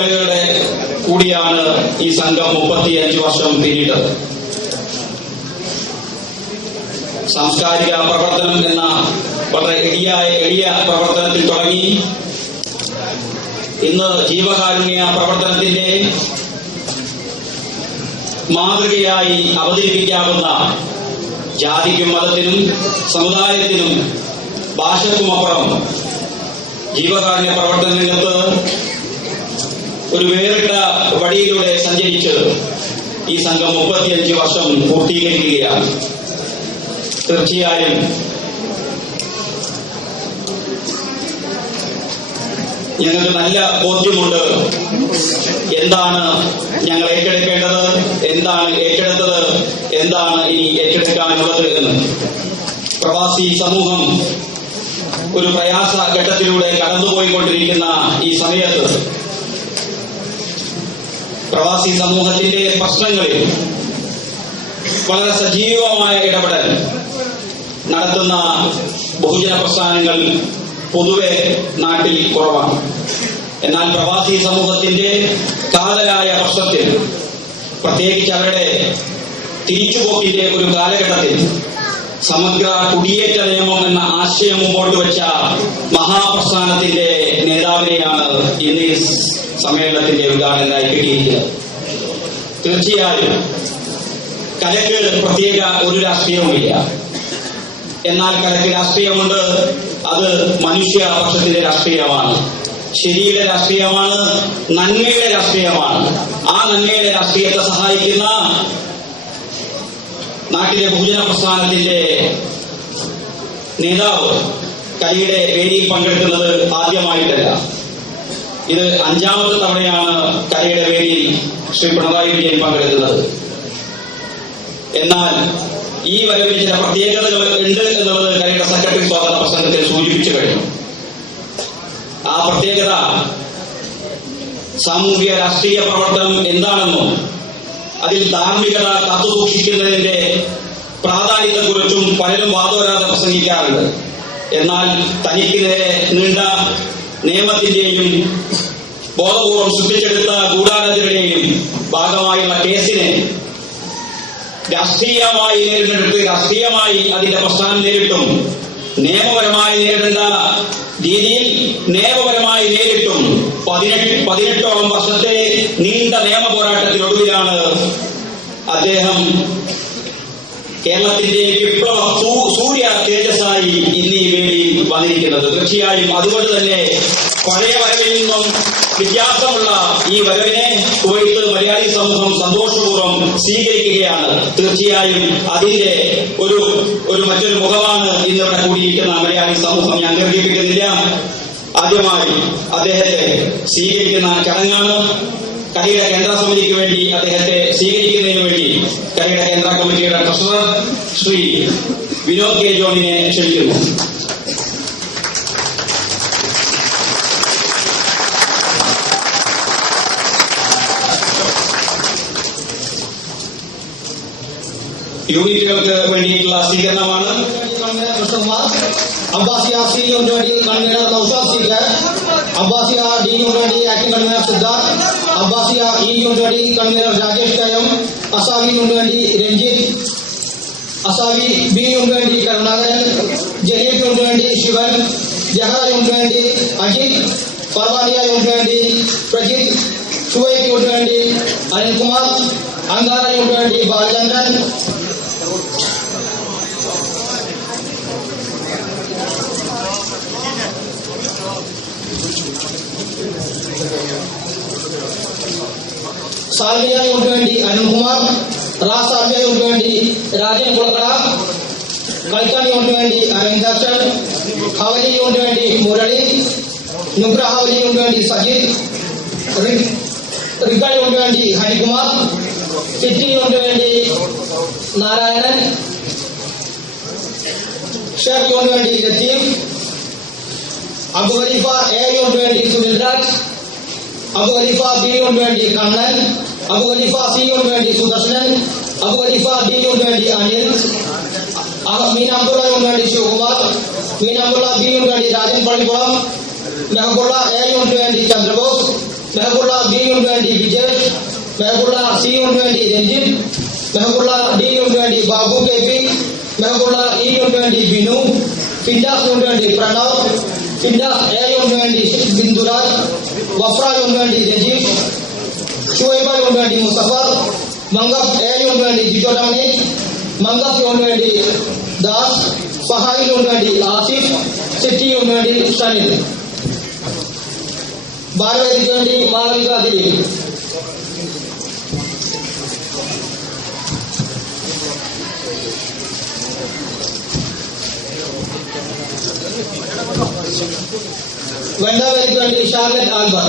സംഘടനകളുടെ കൂടിയാണ് ഈ സംഘം 35 വർഷം പിന്നിട്ടത്. സാംസ്കാരിക പ്രവർത്തനം എന്ന വളരെ എളിയ പ്രവർത്തനത്തിൽ തുടങ്ങി ഇന്ന് ജീവകാരുണ്യ പ്രവർത്തനത്തിന്റെ മാതൃകയായി അവതരിപ്പിക്കാവുന്ന ജാതിക്കും മതത്തിനും സമുദായത്തിനും ഭാഷക്കുമപ്പുറം ജീവകാരുണ്യ പ്രവർത്തന രംഗത്ത് ഒരു വേറിട്ട വഴിയിലൂടെ സഞ്ചരിച്ച് ഈ സംഘം 35 വർഷം പൂർത്തീകരിക്കുകയാണ്. തീർച്ചയായും ഞങ്ങൾക്ക് നല്ല ബോധ്യമുണ്ട് എന്താണ് ഞങ്ങൾ ഏറ്റെടുക്കേണ്ടത്, എന്താണ് ഏറ്റെടുത്തത്, എന്താണ് ഇനി ഏറ്റെടുക്കാനുള്ളത് എന്ന്. പ്രവാസി സമൂഹം ഒരു പ്രയാസ ഘട്ടത്തിലൂടെ കടന്നുപോയിക്കൊണ്ടിരിക്കുന്ന ഈ സമയത്ത് പ്രവാസി സമൂഹത്തിന്റെ പ്രശ്നങ്ങളിൽ വളരെ സജീവമായ ഇടപെടൽ നടത്തുന്ന ബഹുജന പ്രസ്ഥാനങ്ങൾ പൊതുവെ നാട്ടിൽ കുറവാണ്. എന്നാൽ പ്രവാസി സമൂഹത്തിന്റെ കാതലായ പ്രശ്നത്തിൽ, പ്രത്യേകിച്ച് അവരുടെ തിരിച്ചുപോക്കിന്റെ ഒരു കാലഘട്ടത്തിൽ സമഗ്ര കുടിയേറ്റ നിയമം എന്ന ആശയം മുമ്പോട്ട് വെച്ച മഹാപ്രസ്ഥാനത്തിന്റെ നേതാവിനെയാണ് ഇന്ന് ഈ സമ്മേളനത്തിന്റെ ഉദ്ഘാടകനായി കിട്ടിയിരിക്കുന്നത്. തീർച്ചയായും കലയ്ക്ക് പ്രത്യേക ഒരു രാഷ്ട്രീയവുമില്ല. എന്നാൽ കലയ്ക്ക് രാഷ്ട്രീയമുണ്ട്. അത് മനുഷ്യപക്ഷത്തിന്റെ രാഷ്ട്രീയമാണ്, ശരിയുടെ രാഷ്ട്രീയമാണ്, നന്മയുടെ രാഷ്ട്രീയമാണ്. ആ നന്മയുടെ രാഷ്ട്രീയത്തെ സഹായിക്കുന്ന നാട്ടിലെ ബഹുജന പ്രസ്ഥാനത്തിന്റെ നേതാവ് കലയുടെ വേദിയിൽ പങ്കെടുക്കുന്നത് ആദ്യമായിട്ടല്ല. ഇത് 5ാമത്തെ തവണയാണ് കലയുടെ വേദിയിൽ ശ്രീ പിണറായി വിജയൻ പങ്കെടുക്കുന്നത്. എന്നാൽ ഈ വരവിന് ചില പ്രത്യേകതകൾ ഉണ്ട് എന്നുള്ളത് കലയുടെ സെക്രട്ടറി സ്വാഗത പ്രസംഗത്തിൽ സൂചിപ്പിച്ചു കഴിഞ്ഞു. ആ പ്രത്യേകത സാമൂഹിക രാഷ്ട്രീയ പ്രവർത്തനം എന്താണെന്നും അതിൽ ധാർമ്മികത കാത്തുസൂക്ഷിക്കുന്നതിന്റെ പ്രാധാന്യത്തെക്കുറിച്ചും പലരും വാദോരാതെ പ്രസംഗിക്കാറുണ്ട്. എന്നാൽ തനിക്ക് നേരെ നീണ്ട നിയമത്തിന്റെയും ബോധപൂർവം സൃഷ്ടിച്ചെടുത്ത ഗൂഢാലോചനയുടെയും ഭാഗമായുള്ള കേസിനെ രാഷ്ട്രീയമായി നേരിട്ടെടുത്ത് രാഷ്ട്രീയമായി അതിന്റെ പ്രസ്ഥാനം നേരിട്ടും നിയമപരമായി നേരിടേണ്ട രീതിയിൽ നിയമപരമായി നേരിട്ടും 18ഓളം വർഷത്തെ നീണ്ട നിയമ പോരാട്ടത്തിനൊടുവിലാണ് അദ്ദേഹം കേരളത്തിന്റെ വിപ്ലവ സൂര്യ തേജസ്സായി ഇന്ന് ഈ വേദിയിൽ വന്നിരിക്കുന്നത്. തീർച്ചയായും അതുകൊണ്ട് തന്നെ പഴയ വരവിൽ നിന്നും വ്യത്യാസമുള്ള ഈ വരവിനെ കുവൈത്ത് മലയാളി സമൂഹം സന്തോഷപൂർവ്വം സ്വീകരിക്കുകയാണ്. തീർച്ചയായും അതിന്റെ ഒരു മറ്റൊരു മുഖമാണ് ഇന്നിവിടെ കൂടിയിരിക്കുന്ന മലയാളി സമൂഹം. ഞാൻ ദീർഘിപ്പിക്കുന്നില്ല. ആദ്യമായി അദ്ദേഹത്തെ സ്വീകരിക്കുന്ന ചടങ്ങാണ്. കലയുടെ കേന്ദ്ര സമിതിക്ക് വേണ്ടി അദ്ദേഹത്തെ സ്വീകരിക്കുന്നതിന് വേണ്ടി കലയുടെ കേന്ദ്ര കമ്മിറ്റിയുടെ ട്രഷറർ ശ്രീ വിനോദ് കെ ജോണിനെ ക്ഷണിക്കുന്നു. യൂണിറ്റുകൾക്ക് വേണ്ടിയിട്ടുള്ള സ്വീകരണമാണ്. അബ്ബാസിയ സി യൂണിറ്റ് വേണ്ടി കൺവീനർ നൗഷാദ് സീഖർ, അബ്ബാസിയ ഡി യൂണിറ്റ് വേണ്ടി acting convener Siddharth, Abbasiya E unit വേണ്ടി കൺവീനർ രാജേഷ് കയം, അസാവി യൂണിറ്റ് വേണ്ടി രഞ്ജിത്ത്, അസാവി ബി യൂണിറ്റ് വേണ്ടി കരുണാകരൻ, ജലീബ് യൂണിറ്റ് വേണ്ടി ശിവൻ, ജഹറ യൂണിറ്റ് വേണ്ടി അജിത്, പർവാനിയ യൂണിറ്റ് വേണ്ടി പ്രജിത്, ഷുവൈബ് യൂണിറ്റ് വേണ്ടി അനിൽകുമാർ, അങ്കാര യൂണിറ്റ് വേണ്ടി ബാലചന്ദ്രൻ, സാൽവിയ യൂണിറ്റ് വേണ്ടി അരുൺകുമാർ, റാസ് സാൽവിയ യൂണിറ്റ് വേണ്ടി രാജൻ കുളക്കട, കളിക്കാൻ യൂണിറ്റ് വേണ്ടി അരവിന്ദാക്ഷൻ, ഹവലി യൂണിറ്റ് വേണ്ടി മുരളി, നുഗ്ര ഹവലി യൂണിറ്റ് വേണ്ടി സജിത്, റിഗ യൂണിറ്റ് വേണ്ടി ഹരികുമാർ, സിറ്റി യൂണിറ്റ് വേണ്ടി നാരായണൻ, ഷെഫ് യൂണിറ്റ് വേണ്ടി ലത്തീഫ്, അബു ഖലീഫ എ യൂണിറ്റ് വേണ്ടി സുനിൽ രാജ്, അബു ഖലീഫ ബി യൂണിറ്റ് വേണ്ടി കണ്ണൻ, അബു ഖലീഫ സി യൂണിറ്റ് വേണ്ടി സുദർശനൻ, അബു ഖലീഫ ഡി യൂണിറ്റ് വേണ്ടി അനിൽ, മീൻ അബ്ദുള്ള യൂണിറ്റ് വേണ്ടി ശിവകുമാർ, മീൻ അബ്ദുള്ള ബി യൂണിറ്റ് വേണ്ടി രാജൻ പള്ളിക്കുളം, മെഹബുള്ള എ യൂണിറ്റ് വേണ്ടി ചന്ദ്രബോസ്, മെഹബുള്ള ബിയുന് വേണ്ടി വിജയ്, മെഹബുള്ള സിയുന് വേണ്ടി രഞ്ജിത്ത്, മെഹബുള്ള ഡിയുന് വേണ്ടി ബാബു കെ പി, മെഹബുള്ള ഇയുന് വേണ്ടി ബിനു, ഫിൻഡാസിന് വേണ്ടി പ്രണവ്, ഫിൻഡാസ് എയുന് വേണ്ടി ബിന്ദുരാജ്, വഫ്രയുന് വേണ്ടി രജീഷ്, ഷുഹൈബിന് വേണ്ടി മുസഫർ, മംഗഫ് എയുന് വേണ്ടി ജിജോ ഡൊമിനിക്, മംഗഫിന് വേണ്ടി ദാസ്, ഫഹായിന് വേണ്ടി ആസിഫ്, സിറ്റിന് വേണ്ടി ഷനിൽ. ഭാരവേദിക്ക് വേണ്ടി മാളവിക ദിലീപ്. വെണ്ടവേദിക്ക് വേണ്ടി ഷാർലറ്റ് ആൽബർ.